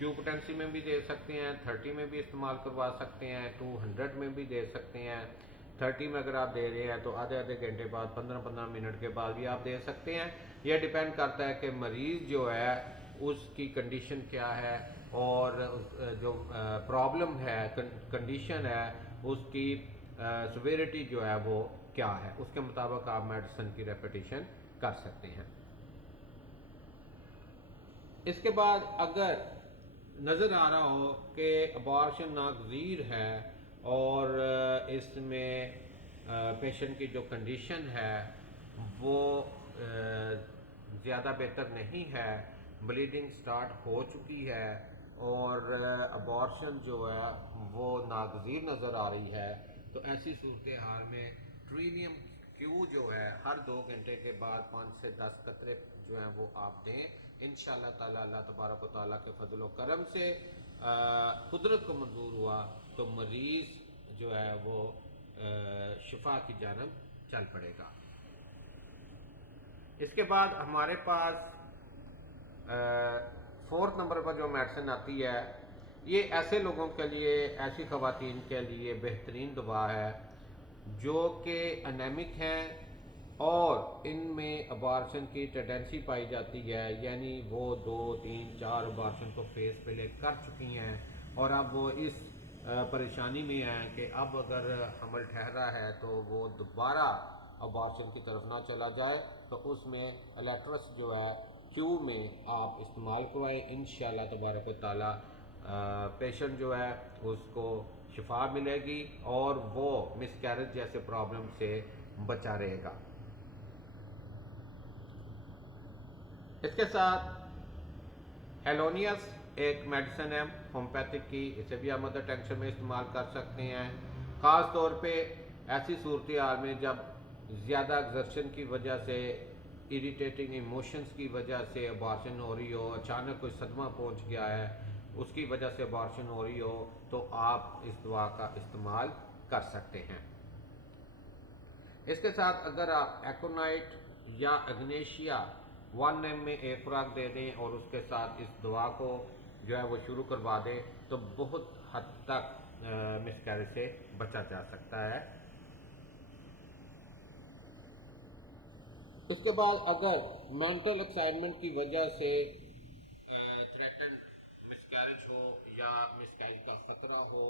Tube potency میں بھی دے سکتے ہیں، 30 میں بھی استعمال کروا سکتے ہیں، 200 میں بھی دے سکتے ہیں۔ 30 میں اگر آپ دے رہے ہیں تو آدھے گھنٹے بعد 15 منٹ کے بعد بھی آپ دے سکتے ہیں۔ یہ ڈیپینڈ کرتا ہے کہ مریض جو ہے اس کی کنڈیشن کیا ہے اور جو پرابلم ہے، کنڈیشن ہے، اس کی سویرٹی جو ہے وہ کیا ہے، اس کے مطابق آپ میڈیسن کی ریپیٹیشن کر سکتے ہیں۔ اس کے بعد اگر نظر آ رہا ہو کہ ابارشن ناگزیر ہے اور اس میں پیشنٹ کی جو کنڈیشن ہے وہ زیادہ بہتر نہیں ہے، بلیڈنگ سٹارٹ ہو چکی ہے اور ابارشن جو ہے وہ ناگزیر نظر آ رہی ہے، تو ایسی صورتحال میں ٹرینیم کیو جو ہے ہر 2 گھنٹے کے بعد 5 سے 10 قطرے جو ہیں وہ آپ دیں۔ انشاءاللہ تعالی اللہ تبارک و تعالیٰ کے فضل و کرم سے قدرت کو منظور ہوا تو مریض جو ہے وہ شفا کی جانب چل پڑے گا۔ اس کے بعد ہمارے پاس 4 نمبر پر جو میڈیسن آتی ہے، یہ ایسے لوگوں کے لیے، ایسی خواتین کے لیے بہترین دوا ہے جو کہ انیمک ہیں اور ان میں ابارشن کی ٹینڈنسی پائی جاتی ہے، یعنی وہ 2 3 4 ابارشن کو فیس پہلے کر چکی ہیں اور اب وہ اس پریشانی میں ہیں کہ اب اگر حمل ٹھہرا ہے تو وہ دوبارہ ابارشن کی طرف نہ چلا جائے، تو اس میں الیٹرس جو ہے کیو میں آپ استعمال کروائیں۔ انشاءاللہ تبارک و تعالیٰ پیشنٹ جو ہے اس کو شفا ملے گی اور وہ مس کیریج جیسے پرابلم سے بچا رہے گا۔ اس کے ساتھ ہیلونیس ایک میڈیسن ہے ہومیوپیتھک کی، اسے بھی آپ مدر ٹینشن میں استعمال کر سکتے ہیں، خاص طور پہ ایسی صورتحال میں جب زیادہ ایگزرشن کی وجہ سے، اریٹیٹنگ ایموشنز کی وجہ سے ابارشن ہو رہی ہو، اچانک کوئی صدمہ پہنچ گیا ہے اس کی وجہ سے ابارشن ہو رہی ہو، تو آپ اس دوا کا استعمال کر سکتے ہیں۔ اس کے ساتھ اگر آپ ایکونائٹ یا اگنیشیا 1 ایم میں ایک خوراک دے دیں اور اس کے ساتھ اس دوا کو جو ہے وہ شروع کروا دیں تو بہت حد تک مس کیریج سے بچا جا سکتا ہے۔ اس کے بعد اگر مینٹل ایکسائٹمنٹ کی وجہ سے تھریٹن مس کیریج ہو یا مس کیریج کا خطرہ ہو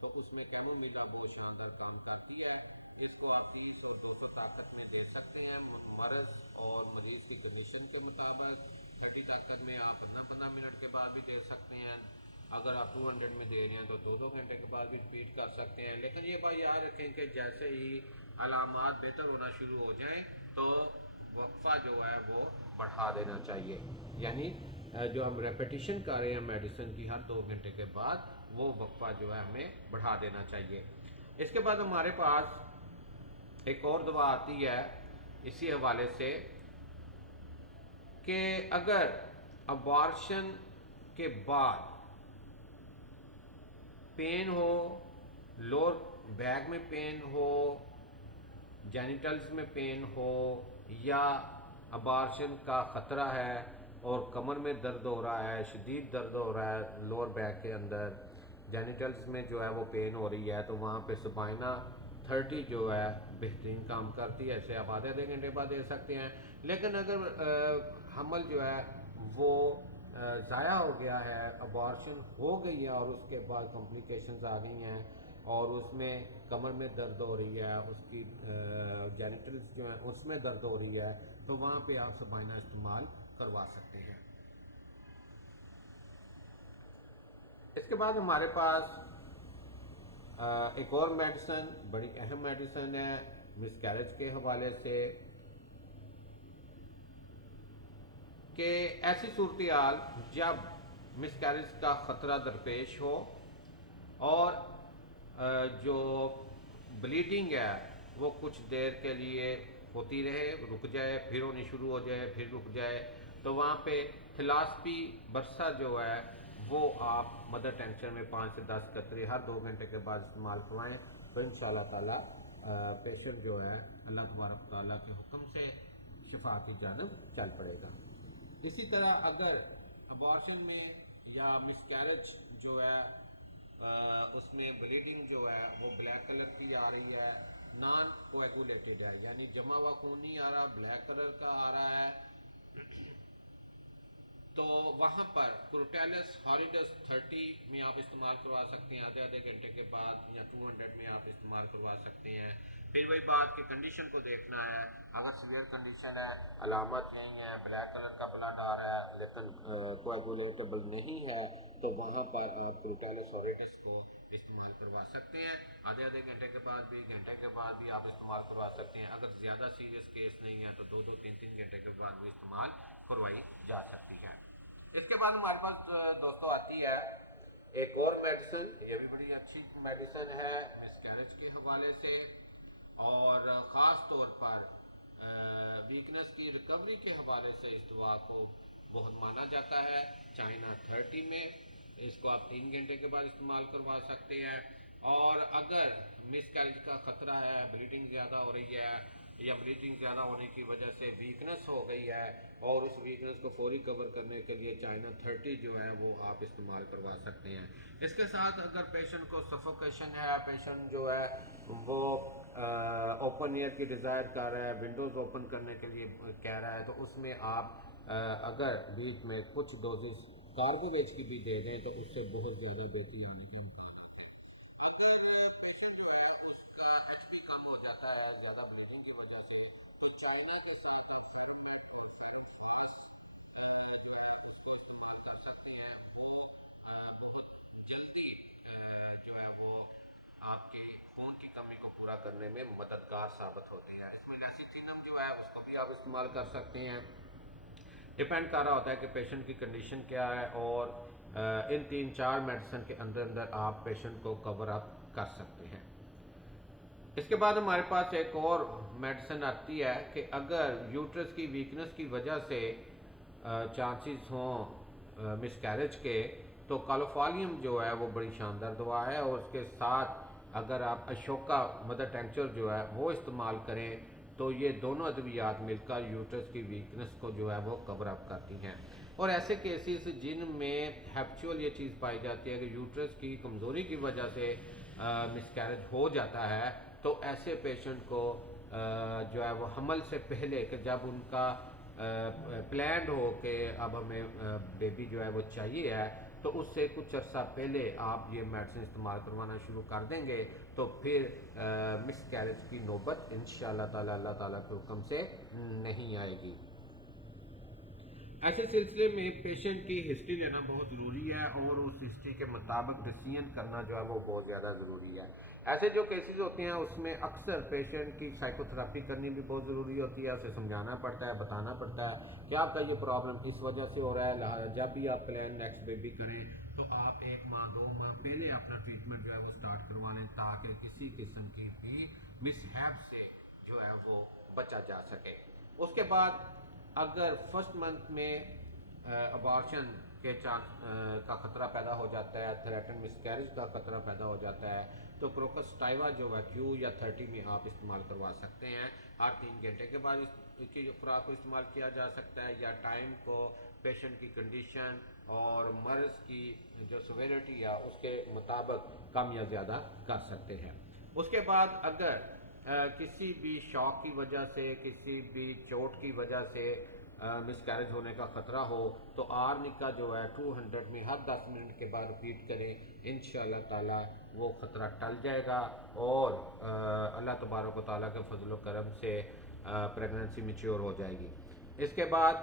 تو اس میں کیمومیلا بہت شاندار کام کرتی ہے۔ اس کو آپ 30 اور 200 طاقت میں دے سکتے ہیں، مرض اور مریض کی کنڈیشن کے مطابق۔ 30 طاقت میں آپ 15 منٹ کے بعد بھی دے سکتے ہیں، اگر آپ 200 میں دے رہے ہیں تو 2 گھنٹے کے بعد بھی ریپیٹ کر سکتے ہیں۔ لیکن یہ بات یاد رکھیں کہ جیسے ہی علامات بہتر ہونا شروع ہو جائیں تو وقفہ جو ہے وہ بڑھا دینا چاہیے، یعنی جو ہم ریپیٹیشن کر رہے ہیں میڈیسن کی ہر 2 گھنٹے کے بعد، وہ وقفہ جو ہے ہمیں بڑھا دینا چاہیے۔ اس کے بعد ہمارے پاس ایک اور دوا آتی ہے اسی حوالے سے کہ اگر ابارشن کے بعد پین ہو، لور بیک میں پین ہو، جینیٹلز میں پین ہو، یا ابارشن کا خطرہ ہے اور کمر میں درد ہو رہا ہے، شدید درد ہو رہا ہے لور بیک کے اندر، جینیٹلز میں جو ہے وہ پین ہو رہی ہے، تو وہاں پہ سپائنا 30 جو ہے بہترین کام کرتی ہے، اسے آپ آدھے گھنٹے بعد دے سکتے ہیں۔ لیکن اگر حمل جو ہے وہ ضائع ہو گیا ہے، ابارشن ہو گئی ہے اور اس کے بعد کمپلیکیشنز آ گئی ہیں اور اس میں کمر میں درد ہو رہی ہے، اس کی جینیٹلز جو ہیں اس میں درد ہو رہی ہے، تو وہاں پہ آپ سپائنا استعمال کروا سکتے ہیں۔ اس کے بعد ہمارے پاس ایک اور میڈیسن، بڑی اہم میڈیسن ہے مس کیریج کے حوالے سے، کہ ایسی صورتحال جب مس کیریج کا خطرہ درپیش ہو اور جو بلیڈنگ ہے وہ کچھ دیر کے لیے ہوتی رہے، رک جائے، پھر ہونی شروع ہو جائے، پھر رک جائے، تو وہاں پہ فلاسپی برسا جو ہے وہ آپ مدر ٹینشن میں 5 سے 10 قطرے ہر 2 گھنٹے کے بعد استعمال کروائیں، تو انشاءاللہ تعالیٰ پیشنٹ جو ہے اللہ تبارک تعالیٰ کے حکم سے شفا کی جانب چل پڑے گا۔ اسی طرح اگر ابارشن میں یا مسکیرج جو ہے اس میں بلیڈنگ جو ہے وہ بلیک کلر کی آ رہی ہے، نان کویگولیٹڈ ہے، یعنی جمع ہوا خون نہیں آ رہا، بلیک کلر کا آ رہا ہے، تو وہاں پر کروٹیلس ہاریڈس 30 میں آپ استعمال کروا سکتے ہیں آدھے آدھے گھنٹے کے بعد، یا 200 میں آپ استعمال کروا سکتے ہیں۔ پھر وہی بات کہ کنڈیشن کو دیکھنا ہے، اگر سیویئر کنڈیشن ہے، علامت نہیں ہے، بلیک کلر کا بلڈ آ رہا ہے لیکن کویگولیٹیبل نہیں ہے، تو وہاں پر آپ کروٹیلس ہاریڈس کو استعمال کروا سکتے ہیں، آدھے آدھے گھنٹے کے بعد بھی، گھنٹے کے بعد بھی آپ استعمال کروا سکتے ہیں۔ اگر زیادہ سیریس کیس نہیں ہے تو 2-3 گھنٹے کے بعد بھی استعمال کروائی جا سکتی ہے۔ اس کے بعد ہمارے پاس دوستوں آتی ہے ایک اور میڈیسن، یہ بھی بڑی اچھی میڈیسن ہے مسکیریج کے حوالے سے، اور خاص طور پر ویکنس کی ریکوری کے حوالے سے اس دوا کو بہت مانا جاتا ہے۔ چائنا 30 میں اس کو آپ 3 گھنٹے کے بعد استعمال کروا سکتے ہیں، اور اگر مس کیریج کا خطرہ ہے، بلیڈنگ زیادہ ہو رہی ہے، یا بلیڈنگ زیادہ ہونے کی وجہ سے ویکنس ہو گئی ہے، اور اس ویکنس کو فوری کور کرنے کے لیے چائنا 30 جو ہے وہ آپ استعمال کروا سکتے ہیں۔ اس کے ساتھ اگر پیشنٹ کو سفوکیشن ہے، پیشنٹ جو ہے وہ اوپن ایئر کی ڈیزائر کر رہا ہے، ونڈوز اوپن کرنے کے لیے کہہ رہا ہے، تو اس میں آپ اگر ویک میں کچھ ڈوزز کاربوویج کی بھی دے دیں تو اس سے بہت زیادہ بہتری آنے کا امکان ہے۔ اگر یہ پیشنٹ جو ہے اس کا ایچ پی کم ہو جاتا ہے زیادہ بلیڈنگ کی وجہ سے، تو چائنا کے ساتھ کر سکتے ہیں، جلدی جو ہے وہ آپ کے خون کی کمی کو پورا کرنے میں مددگار ثابت ہوتے ہیں۔ اس میں لیسیتھینم جو ہے اس کو بھی آپ استعمال کر سکتے ہیں، ڈپینڈ کر رہا ہوتا ہے کہ پیشنٹ کی کنڈیشن کیا ہے، اور ان 3-4 میڈیسن کے اندر اندر آپ پیشنٹ کو کور اپ کر سکتے ہیں۔ اس کے بعد ہمارے پاس ایک اور میڈیسن آتی ہے کہ اگر یوٹرس کی ویکنس کی وجہ سے چانسز ہوں مس کیریج کے، تو کالوفالیم جو ہے وہ بڑی شاندار دوا ہے، اور اس کے ساتھ اگر آپ اشوکا مدر ٹینکچر جو ہے وہ استعمال کریں تو یہ دونوں ادویات مل کر یوٹرس کی ویکنس کو جو ہے وہ کور اپ کرتی ہیں۔ اور ایسے کیسز جن میں ہیپچول یہ چیز پائی جاتی ہے کہ یوٹرس کی کمزوری کی وجہ سے مس کیریج ہو جاتا ہے، تو ایسے پیشنٹ کو جو ہے وہ حمل سے پہلے کہ جب ان کا پلانڈ ہو کہ اب ہمیں بیبی جو ہے وہ چاہیے ہے، تو اس سے کچھ عرصہ پہلے آپ یہ میڈیسن استعمال کروانا شروع کر دیں گے، تو پھر مس کیریج کی نوبت انشاءاللہ تعالی اللہ تعالیٰ کے حکم سے نہیں آئے گی۔ ایسے سلسلے میں پیشنٹ کی ہسٹری لینا بہت ضروری ہے، اور اس ہسٹری کے مطابق ڈسیزن کرنا جو ہے وہ بہت زیادہ ضروری ہے۔ ایسے جو کیسز ہوتے ہیں اس میں اکثر پیشنٹ کی سائیکو تھراپی کرنی بھی بہت ضروری ہوتی ہے، اسے سمجھانا پڑتا ہے، بتانا پڑتا ہے کہ آپ کا یہ پرابلم اس وجہ سے ہو رہا ہے، جب بھی آپ پلان نیکسٹ بیبی کریں تو آپ 1 ماہ 2 ماہ پہلے اپنا ٹریٹمنٹ جو ہے وہ اسٹارٹ کروا لیں، تاکہ کسی قسم کی بھی مس ہیپ سے جو ہے وہ بچا جا سکے۔ اس کے بعد اگر فرسٹ منتھ میں ابارشن کے کا خطرہ پیدا ہو جاتا ہے، تھریٹن مس کیریج کا خطرہ پیدا ہو جاتا ہے، تو کروکس ٹائیوا جو ہے Q یا 30 میں آپ استعمال کروا سکتے ہیں۔ ہر 3 گھنٹے کے بعد اس کی خوراک کو استعمال کیا جا سکتا ہے، یا ٹائم کو پیشنٹ کی کنڈیشن اور مرض کی جو سیویرٹی ہے اس کے مطابق کم یا زیادہ کر سکتے ہیں۔ اس کے بعد اگر کسی بھی شوق کی وجہ سے، کسی بھی چوٹ کی وجہ سے مس کیریج ہونے کا خطرہ ہو، تو آرنکا جو ہے 200 میں ہر 10 منٹ کے بعد ریپیٹ کریں، انشاءاللہ تعالی وہ خطرہ ٹل جائے گا، اور اللہ تبارک و تعالیٰ کے فضل و کرم سے پریگننسی میچور ہو جائے گی۔ اس کے بعد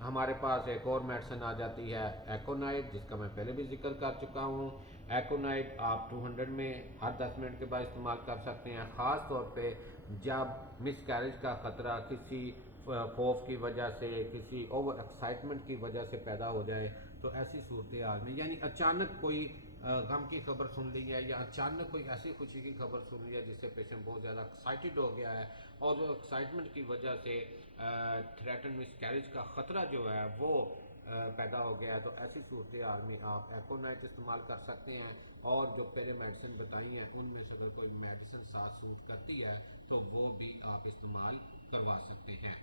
ہمارے پاس ایک اور میڈیسن آ جاتی ہے ایکونائٹ، جس کا میں پہلے بھی ذکر کر چکا ہوں۔ ایکونائٹ آپ 200 میں ہر 10 منٹ کے بعد استعمال کر سکتے ہیں، خاص طور پہ جب مس کیریج کا خطرہ کسی خوف کی وجہ سے، کسی اوور ایکسائٹمنٹ کی وجہ سے پیدا ہو جائے، تو ایسی صورتحال میں، یعنی اچانک کوئی غم کی خبر سن لی ہے، یا اچانک کوئی ایسی خوشی کی خبر سن لی ہے جس سے پیشنٹ بہت زیادہ ایکسائٹڈ ہو گیا ہے، اور جو ایکسائٹمنٹ کی وجہ سے تھریٹن مس کیریج کا خطرہ جو ہے وہ پیدا ہو گیا ہے، تو ایسی صورتحال میں آپ ایکونائٹ استعمال کر سکتے ہیں، اور جو پہلے میڈیسن بتائی ہیں ان میں سے اگر کوئی میڈیسن ساتھ سوٹ کرتی ہے تو وہ بھی آپ استعمال کروا سکتے ہیں۔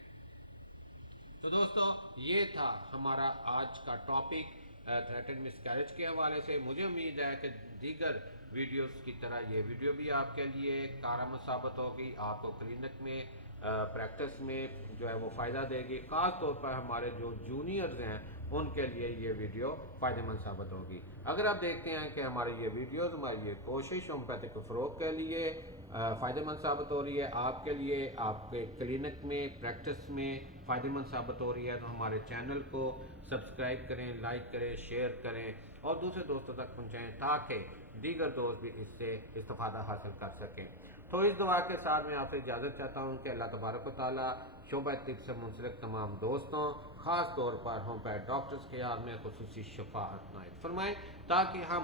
تو دوستو یہ تھا ہمارا آج کا ٹاپک، تھریٹڈ مسکیریج کے حوالے سے. مجھے امید ہے کہ دیگر ویڈیوز کی طرح یہ ویڈیو بھی آپ کے لیے کارآمد ثابت ہوگی, آپ کو کلینک میں پریکٹس میں جو ہے وہ فائدہ دے گی. خاص طور پر ہمارے جو جونیئرز ہیں ان کے لیے یہ ویڈیو فائدہ مند ثابت ہوگی. اگر آپ دیکھتے ہیں کہ ہماری یہ ویڈیوز, ہماری یہ کوشش ہومیوپیتھک کو فروغ کے لیے فائدہ مند ثابت ہو رہی ہے, آپ کے لیے آپ کے کلینک میں پریکٹس میں فائدہ مند ثابت ہو رہی ہے, تو ہمارے چینل کو سبسکرائب کریں, لائک کریں, شیئر کریں اور دوسرے دوستوں تک پہنچائیں تاکہ دیگر دوست بھی اس سے استفادہ حاصل کر سکیں. تو اس دعا کے ساتھ میں آپ سے اجازت چاہتا ہوں کہ اللہ تبارک و تعالیٰ شعبہ طب سے منسلک تمام دوستوں, خاص طور پر ہومیوپیتھ ڈاکٹرز کے یاد میں خصوصی شفاعت عنایت فرمائیں تاکہ ہم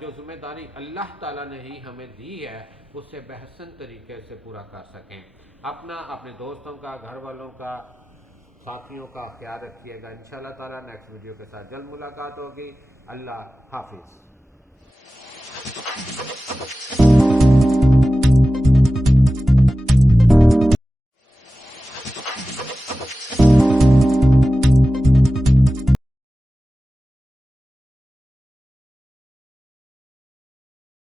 جو ذمہ داری اللہ تعالیٰ نے ہی ہمیں دی ہے اس سے بہترین طریقے سے پورا کر سکیں. اپنا, اپنے دوستوں کا, گھر والوں کا, ساتھیوں کا خیال رکھیے گا. انشاءاللہ تعالیٰ نیکسٹ ویڈیو کے ساتھ جلد ملاقات ہوگی. اللہ حافظ.